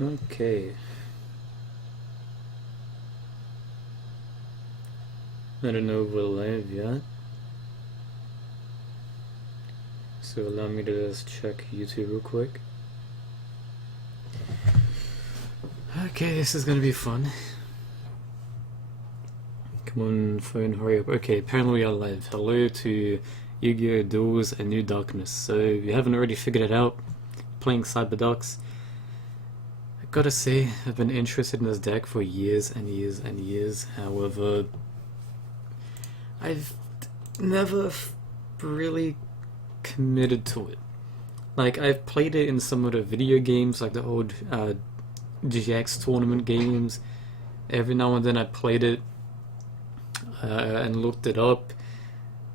Okay. I don't know if we're live yet. So allow me to just check YouTube real quick. Okay, this is gonna be fun. Come on, phone, hurry up. Okay, apparently we are live. Hello to Yu-Gi-Oh! Duels and New Darkness. So if you haven't already figured it out, playing Cyberdocs, I gotta say, I've been interested in this deck for years and years and years. However, I've never really committed to it. Like, I've played it in some of the video games, like the old GX tournament games. Every now and then I played it and looked it up.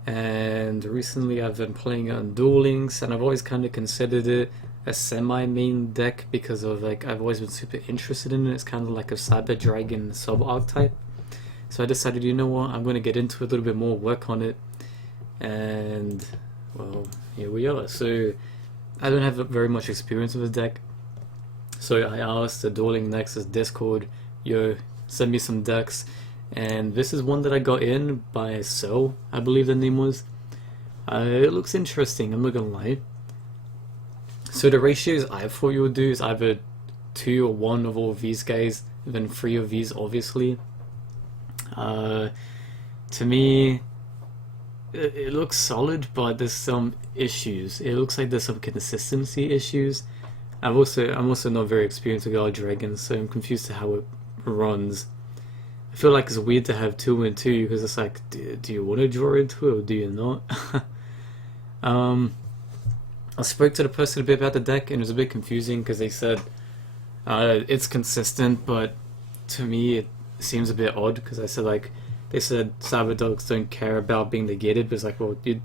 And recently I've been playing it on Duel Links, and I've always kind of considered it a semi-main deck because of, like, I've always been super interested in it. It's kind of like a Cyber Dragon sub-archetype. So I decided, you know what, I'm going to get into it a little bit more, work on it, and, well, here we are. So I don't have very much experience with the deck, so I asked the Dueling Nexus Discord, yo, send me some decks, and this is one that I got in by Cell, I believe the name was. It looks interesting, I'm not gonna lie. So the ratios I thought you would do is either 2 or 1 of all of these guys, then 3 of these, obviously. To me, it looks solid, but there's some issues. It looks like there's some consistency issues. I'm also not very experienced with Guard Dragons, so I'm confused to how it runs. I feel like it's weird to have 2 and 2 because it's like, do you want to draw into it or do you not? I spoke to the person a bit about the deck and it was a bit confusing because they said it's consistent, but to me it seems a bit odd because I said, like, they said Cyberdogs don't care about being negated, but it's like, well, you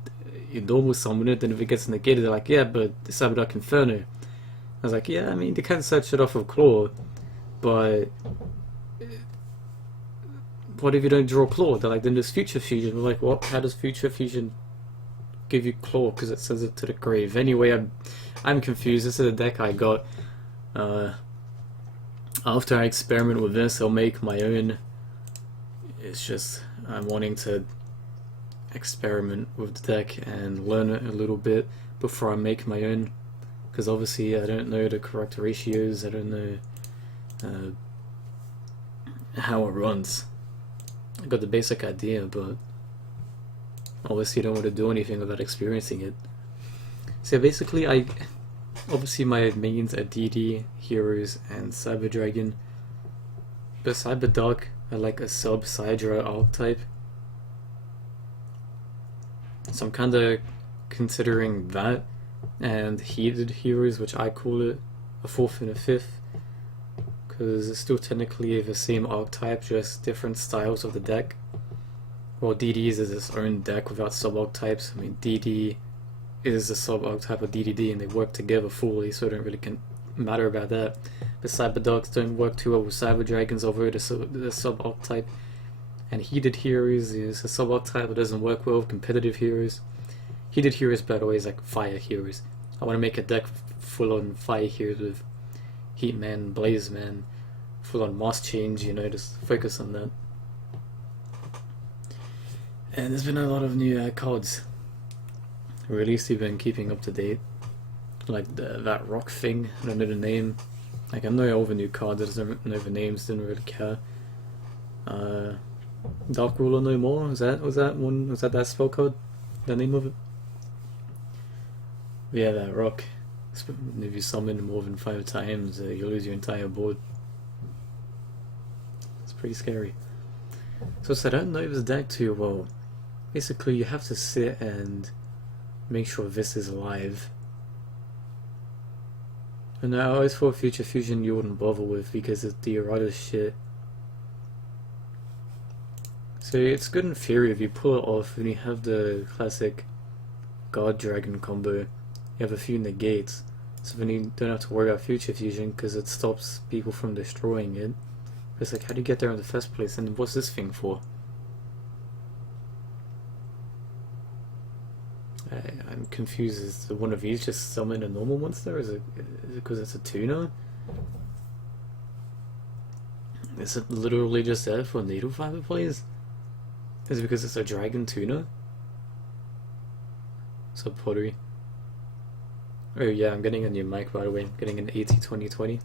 normal summon it, then if it gets negated, they're like, yeah, but the Cyberdog Inferno. I was like, yeah, I mean, they can set shit off of Claw, but what if you don't draw Claw? They're like, then there's Future Fusion. We're like, what? How does Future Fusion give you Claw? Because it sends it to the grave. Anyway, I'm confused. This is a deck I got. After I experiment with this, I'll make my own. It's just, I'm wanting to experiment with the deck and learn it a little bit before I make my own. Because obviously I don't know the correct ratios, I don't know how it runs. I got the basic idea, but obviously you don't want to do anything without experiencing it. So basically, obviously my mains are DD, Heroes, and Cyber Dragon. But Cyber Dark are like a sub Sidra archetype. So I'm kinda considering that and Heated Heroes, which I call it a 4th and a 5th, because it's still technically the same archetype, just different styles of the deck. Well, DD's is its own deck without sub-archetypes. I mean, DD is a sub-archetype of DDD and they work together fully, so it don't really matter about that. The Cyberdogs don't work too well with Cyber Dragons, although the sub-archetype. And Heated Heroes is a sub-archetype that doesn't work well with competitive heroes. Heated Heroes, by the way, is like Fire Heroes. I want to make a deck full on Fire Heroes with Heat Man, Blaze Man, full on Moss Change, you know, just focus on that. And there's been a lot of new cards released, you've been keeping up to date. Like that rock thing, I don't know the name. Like, I know all the new cards, I just don't know the names, didn't really care. Dark Ruler No More, was that that spell card? The name of it? Yeah, that rock. If you summon more than 5 times, you lose your entire board. It's pretty scary. So I don't know this deck too well. Basically, you have to sit and make sure this is alive. And I always thought Future Fusion you wouldn't bother with because it's the errata shit. So it's good in theory if you pull it off and you have the classic God Dragon combo. You have a few negates, so then you don't have to worry about Future Fusion because it stops people from destroying it. But it's like, how do you get there in the first place, and what's this thing for? I'm confused. Is one of these just summon a normal monster? Is it because it's a tuner? Is it literally just there for needle fiber plays? Is it because it's a dragon tuner? So pottery. Oh yeah, I'm getting a new mic by the way. I'm getting an AT2020.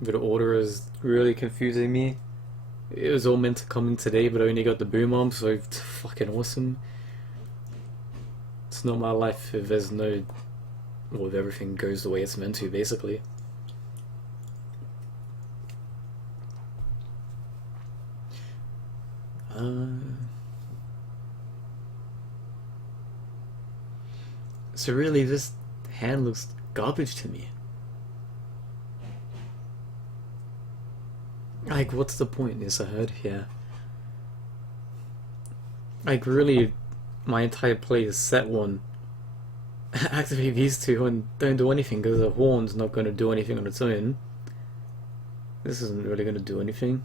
But the order is really confusing me. It was all meant to come in today, but I only got the boom arm, so it's fucking awesome. It's not my life if there's no... well, if everything goes the way it's meant to, basically. So really, this hand looks garbage to me. Like, what's the point? Is I heard here. Like, really, my entire play is set one. Activate these two and don't do anything because the horn's not going to do anything on its own. This isn't really going to do anything.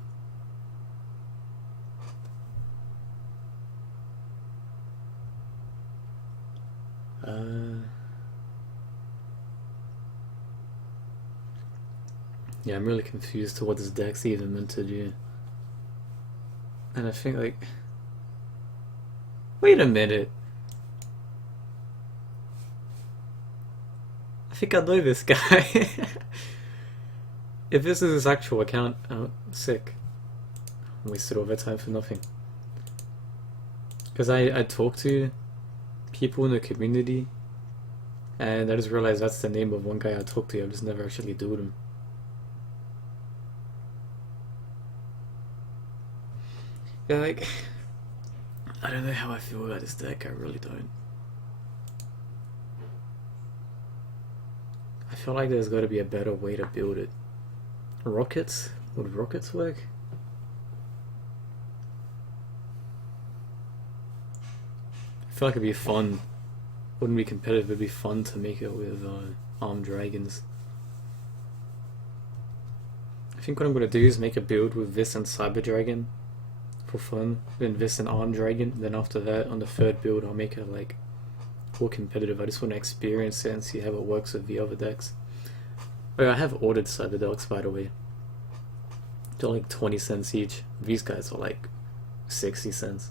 Yeah, I'm really confused to what this deck's even meant to do. And I think, like... wait a minute. I think I know this guy. If this is his actual account, oh, sick. I wasted all that time for nothing. Because I talked to people in the community, and I just realized that's the name of one guy I talked to. I've just never actually dueled him. Yeah, like, I don't know how I feel about this deck, I really don't. I feel like there's gotta be a better way to build it. Rockets? Would rockets work? I feel like it'd be fun. Wouldn't be competitive, it'd be fun to make it with armed dragons. I think what I'm gonna do is make a build with this and Cyber Dragon for fun, then this and Armed Dragon, then after that on the third build I'll make it like more competitive. I just want to experience it and see how it works with the other decks. Oh, I have ordered Cyber Dogs by the way. They're like 20 cents each. These guys are like 60 cents.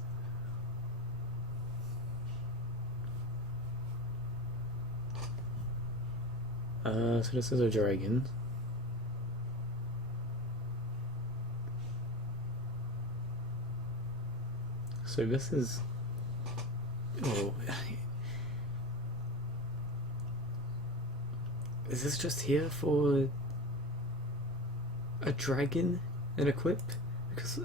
So this is a dragon. So this is... oh... is this just here for a dragon and equip? Because...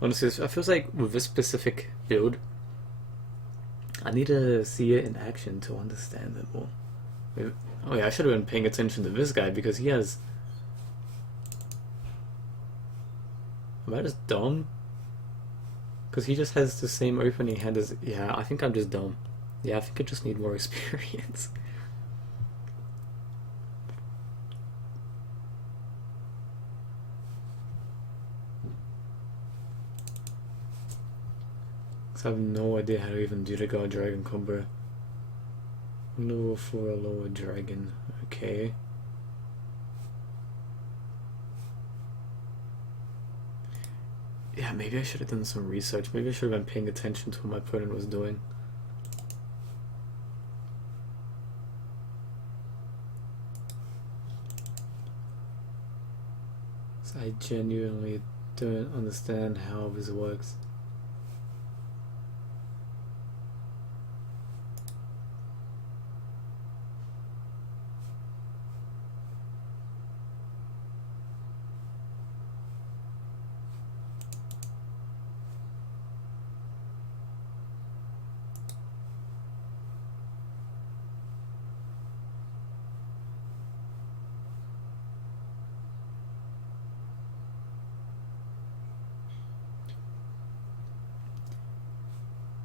honestly, it feels like with this specific build, I need to see it in action to understand it more. Oh yeah, I should have been paying attention to this guy because he has... am I just dumb? Because he just has the same opening hand as... yeah, I think I'm just dumb. Yeah, I think I just need more experience. I have no idea how to even do the God Dragon combo. Lure for a lower dragon. Okay. Yeah, maybe I should have done some research. Maybe I should have been paying attention to what my opponent was doing. So I genuinely don't understand how this works.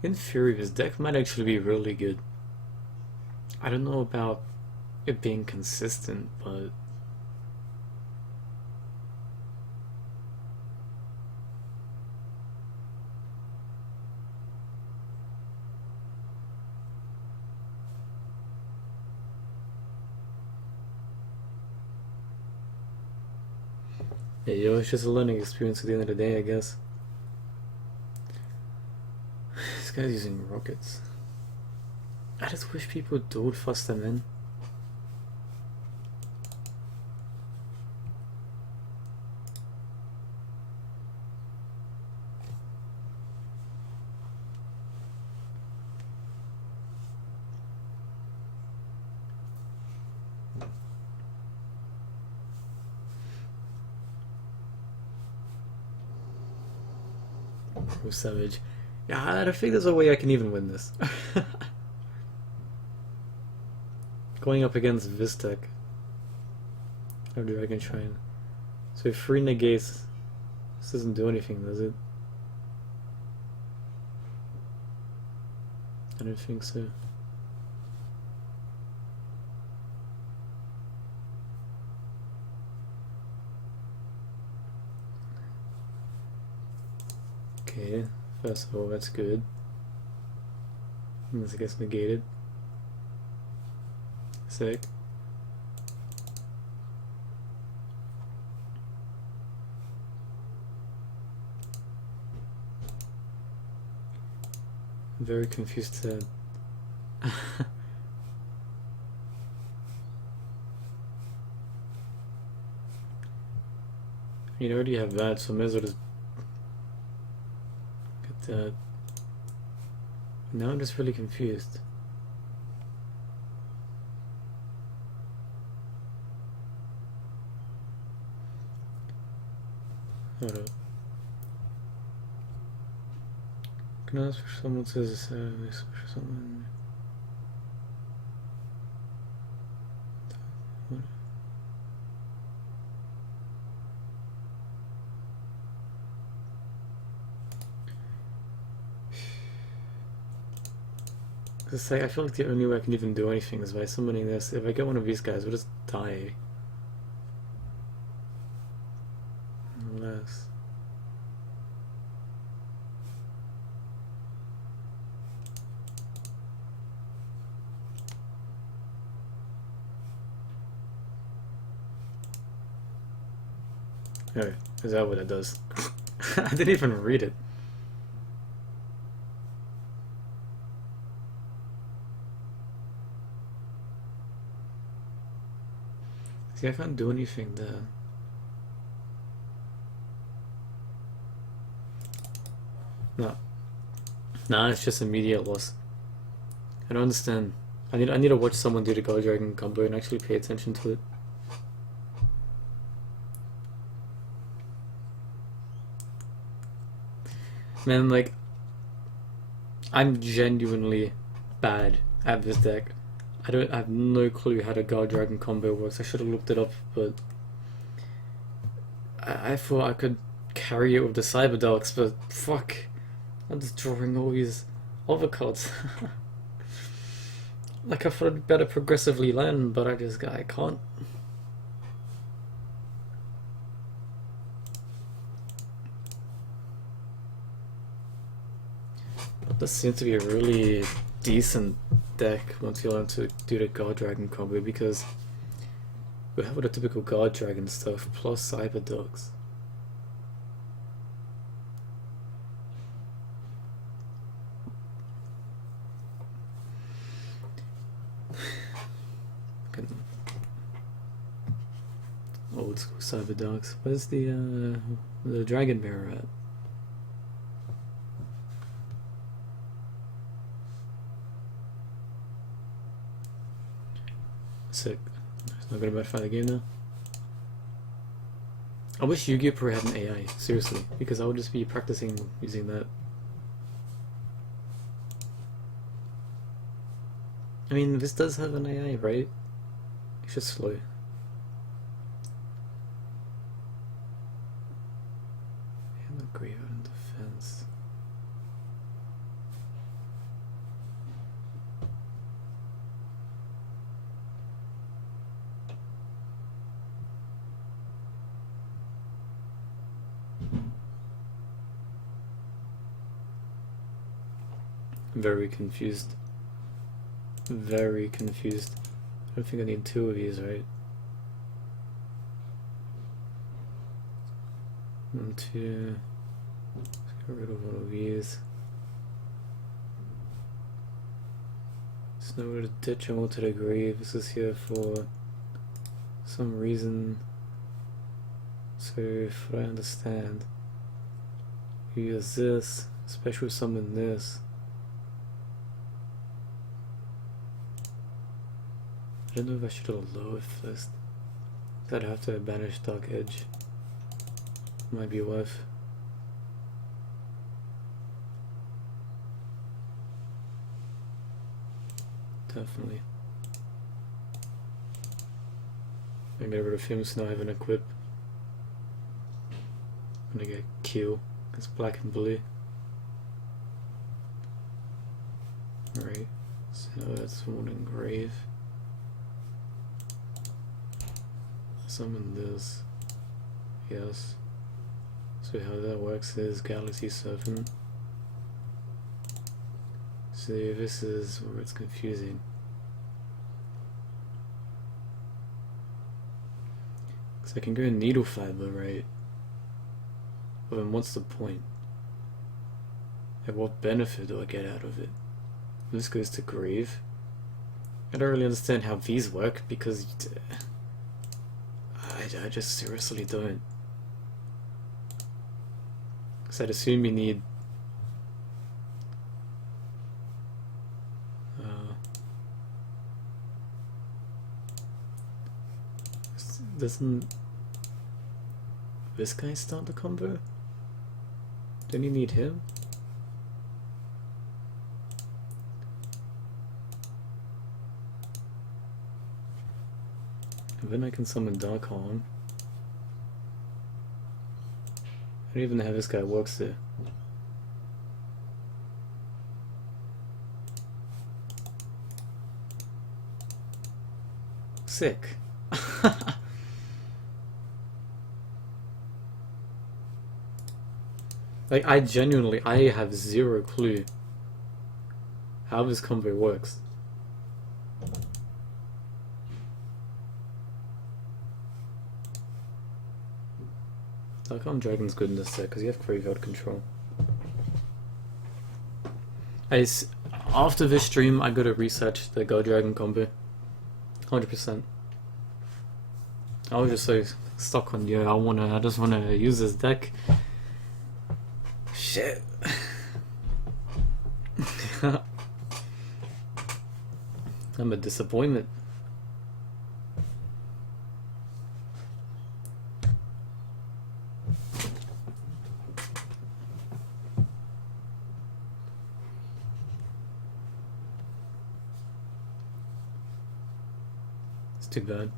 In theory, this deck might actually be really good. I don't know about it being consistent, but... Yeah, yo, it's just a learning experience at the end of the day, I guess. This guy's using rockets. I just wish people would fuss them in. Pro Savage. Yeah, I don't think there's a way I can even win this. Going up against Vistek. How do I can try and... So 3 negates. This doesn't do anything, does it? I don't think so. Okay, first of all, that's good. Unless it gets negated. Sick. I'm very confused to... You already have that, so I may as well just get that. Now I'm just really confused. Hold up. Can I ask for someone says someone? What? Cause I feel like the only way I can even do anything is by summoning this. If I get one of these guys, we'll just die. Unless... Okay, is that what it does? I didn't even read it. See, I can't do anything there. No. Nah, it's just immediate loss. I don't understand. I need to watch someone do the God Dragon combo and actually pay attention to it. Man, like, I'm genuinely bad at this deck. I have no clue how the God Dragon combo works. I should have looked it up, but I thought I could carry it with the Cyber Dogs, but fuck, I'm just drawing all these other cards. Like, I thought I'd better progressively learn, but I can't. This seems to be a really decent deck once you learn to do the God Dragon combo, because we have all the typical God Dragon stuff plus Cyber Dogs. Old school Cyber Dogs. Where's the Dragon Mirror at? Sick. It's not gonna modify the game now. I wish YgoPro had an AI, seriously, because I would just be practicing using that. I mean, this does have an AI, right? It's just slow. And the Graveyard Defense. Very confused. Very confused. I don't think I need 2 of these, right? 1, 2. Let's get rid of one of these. There's nowhere to ditch and go to the grave. This is here for some reason. So if I understand, you use this, special summon this. I don't know if I should have lowered first. I'd have to banish Dark Edge. Might be worth. Definitely. I get rid of him, so now I have an equip. I'm gonna get Q. It's black and blue. Alright, so that's one engrave. Summon this. Yes. So how that works is Galaxy 7. So this is where it's confusing. Because I can go in needle fiber, right? But then what's the point? And what benefit do I get out of it? This goes to grave. I don't really understand how these work because I just seriously don't. Because I'd assume you need doesn't this guy start the combo? Don't you need him? And then I can summon Darkholm. I don't even know how this guy works there. Sick. Like, I have zero clue how this combo works. Darkholm Dragon's good in this set because you have graveyard control. After this stream, I gotta research the God Dragon combo. 100%. I was just so stuck on I just wanna use this deck. Shit. I'm a disappointment. It's too bad.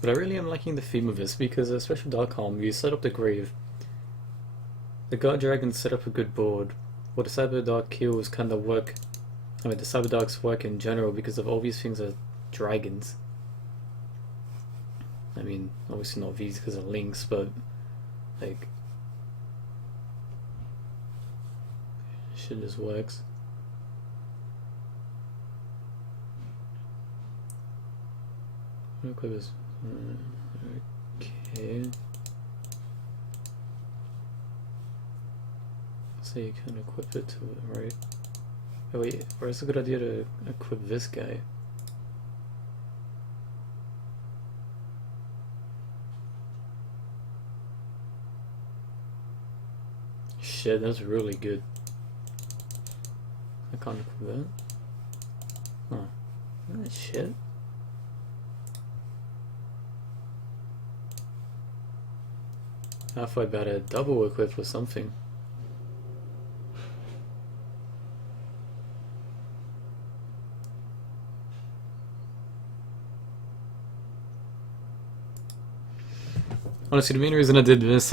But I really am liking the theme of this because, especially Darkholm, you set up the grave. The God Dragon set up a good board. What the Cyber Dark kills kind of work. I mean, the Cyber Darks work in general because of all these things are dragons. I mean, obviously not these because of links, but like, shit just works. Okay. So you can equip it to it, right? Oh wait, or it's a good idea to equip this guy. Shit, that's really good. I can't equip that. Oh, shit. I thought about a double equip or something. Honestly, the main reason I did this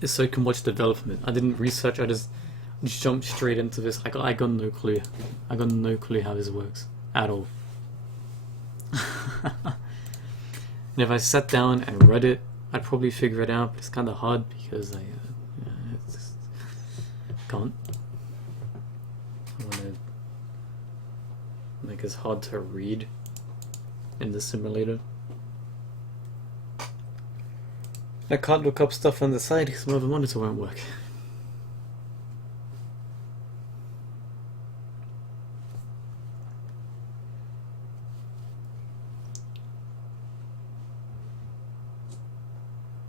is so I can watch development. I didn't research, I just jumped straight into this. I got no clue. I got no clue how this works. At all. And if I sat down and read it, I'd probably figure it out, but it's kind of hard because I just can't. I want to make it hard to read in the simulator. I can't look up stuff on the side because my other monitor won't work.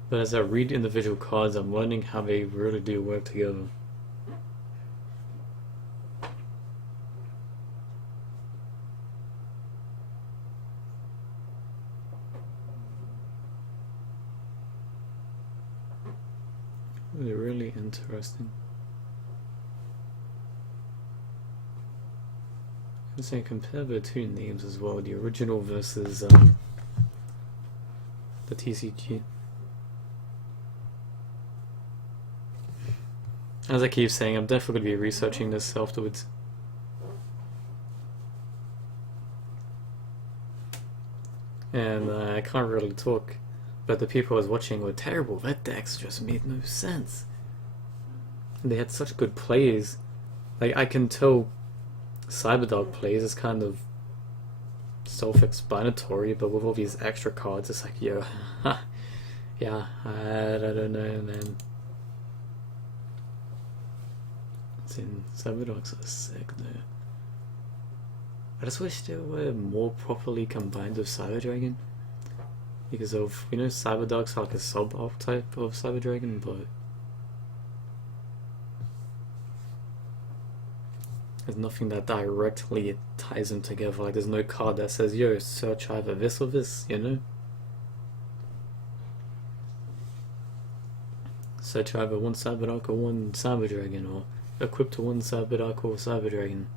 But as I read individual cards, I'm learning how they really do work together. They're really interesting. I'm saying compare the two names as well, the original versus the TCG. As I keep saying, I'm definitely going to be researching this afterwards. And I can't really talk, but the people I was watching were terrible. Their decks just made no sense. And they had such good plays. Like, I can tell Cyberdog plays is kind of self-explanatory, but with all these extra cards, it's like, yo, yeah, I don't know, man. Cyberdogs are sick though. I just wish they were more properly combined with Cyber Dragon. Because of, you know, Cyberdogs are like a sub-archetype of Cyber Dragon, but there's nothing that directly ties them together. Like, there's no card that says, yo, search either this or this, you know? Search either one Cyberdog or one Cyber Dragon, or equip to one Cyberdog or Cyber Dragon.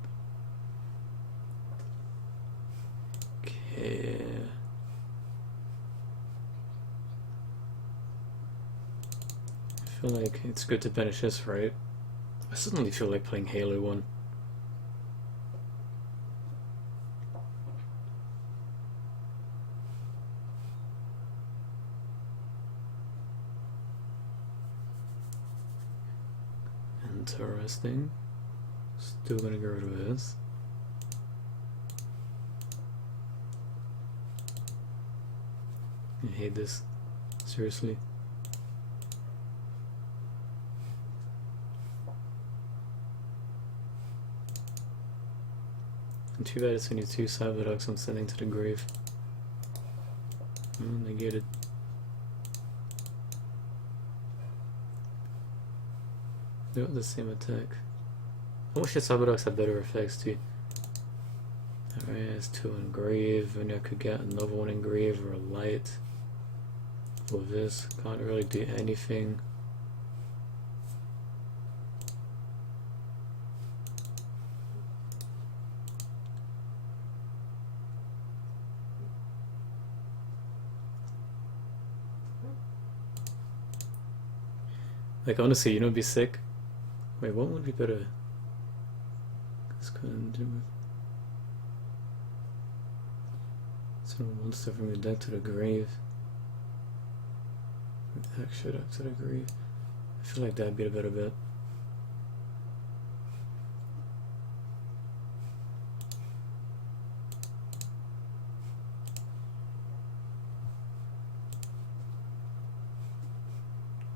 Okay. I feel like it's good to finish this, right? I suddenly feel like playing Halo 1. Interesting. Still gonna get rid of this. I hate this. Seriously. And too bad it's only 2 Cyberdogs I'm sending to the grave. Negated. They got the same attack. I wish the Cyberdogs had better effects too. Alright, that's 2 engrave, and I could get another one engrave or a light. With this, can't really do anything. Like, honestly, you know, be sick. Wait, what would be better? Let's go and do it. Send a monster from the deck to the grave. Extra deck to the grave. I feel like that'd be a better bet.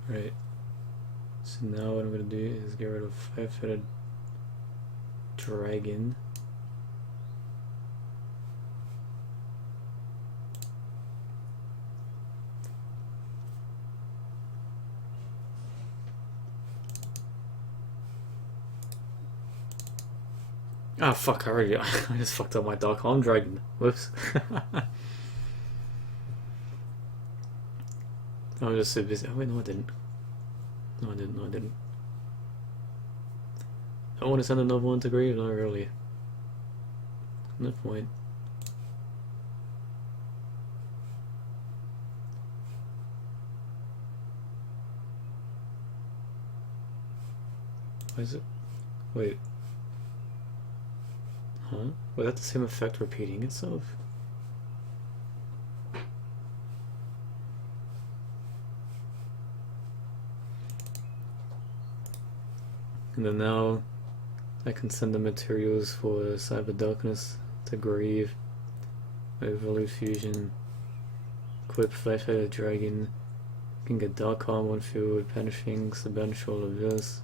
Right. So now what I'm gonna do is get rid of 5-headed dragon. Ah, fuck, I just fucked up my Dark Arm Dragon. Whoops. I was just so busy. Oh wait, no I didn't. No I didn't. I want to send another one to grave, not really. No point. Why is it? Wait. Huh? Was that the same effect repeating itself? And then now I can send the materials for Cyber Darkness to grave, Overload Fusion, equip 5-headed dragon, I can get Dark Armor on field, Banishing, banish all of this.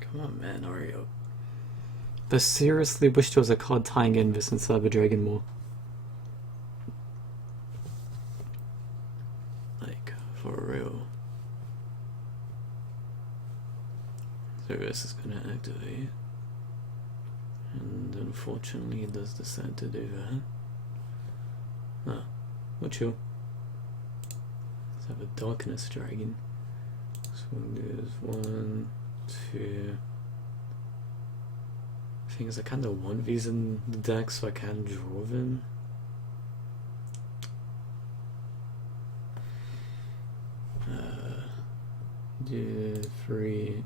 Come on, man, hurry up. I seriously wish there was a card tying in this inside of a Dragon more. Like, for real. So this is gonna activate. And unfortunately it does decide to do that. Ah, we'll chill. Let's have a Darkness Dragon. So we'll do this 1, 2. Thing is, I kind of want these in the deck so I can draw them. Do 3.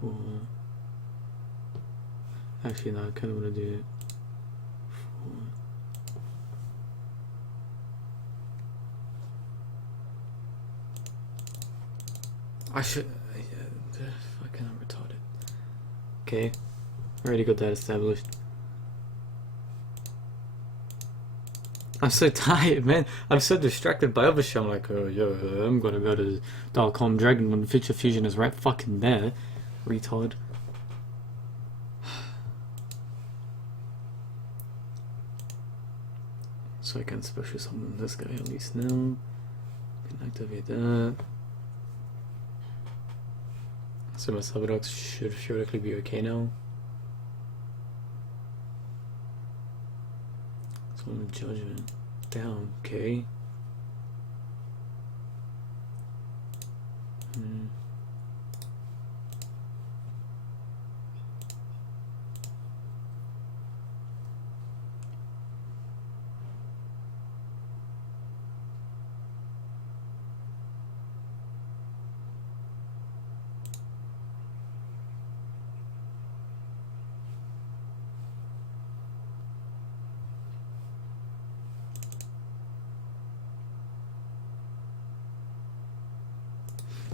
Four. Actually, no, I kind of want to do 4. I should. Fucking I'm retarded. Okay, already got that established. I'm so tired, man. I'm so distracted by other shit. I'm like, oh, yo, I'm gonna go to Dark Dragon when Future Fusion is right fucking there. Retard. So I can special summon this guy at least now. Can activate that. So my Sabadox should theoretically be okay now. So on the Judgment. Down, okay.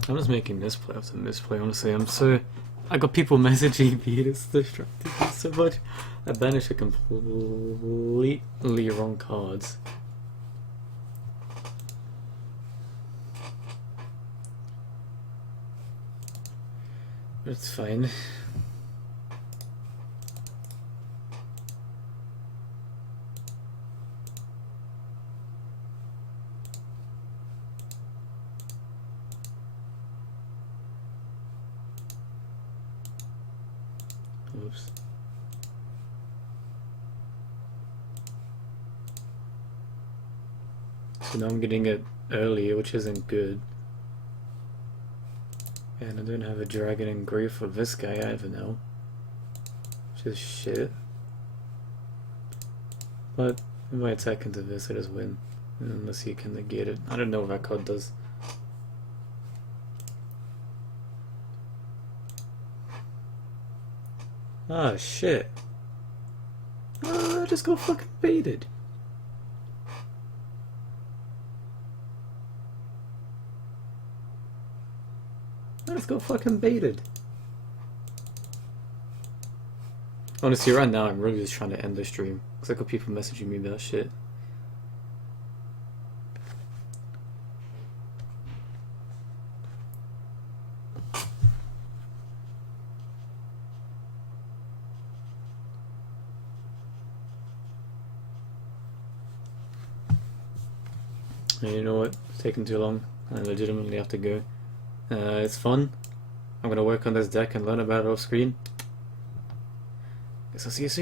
I'm just making this play after this play, honestly. I got people messaging me, it's distracting me so much. I banished a completely wrong cards. But it's fine. Oops. So now I'm getting it early, which isn't good. And I don't have a Dragon and Grief for this guy either now. Which is shit. But if I attack into this, I just win. Unless he can negate it. I don't know what that card does. Ah, shit. I just got fucking baited. I just got fucking baited. Honestly, right now I'm really just trying to end the stream. Because I got people messaging me about shit. And you know what? It's taking too long. I legitimately have to go. It's fun. I'm gonna work on this deck and learn about it off screen. Guess I'll see you soon.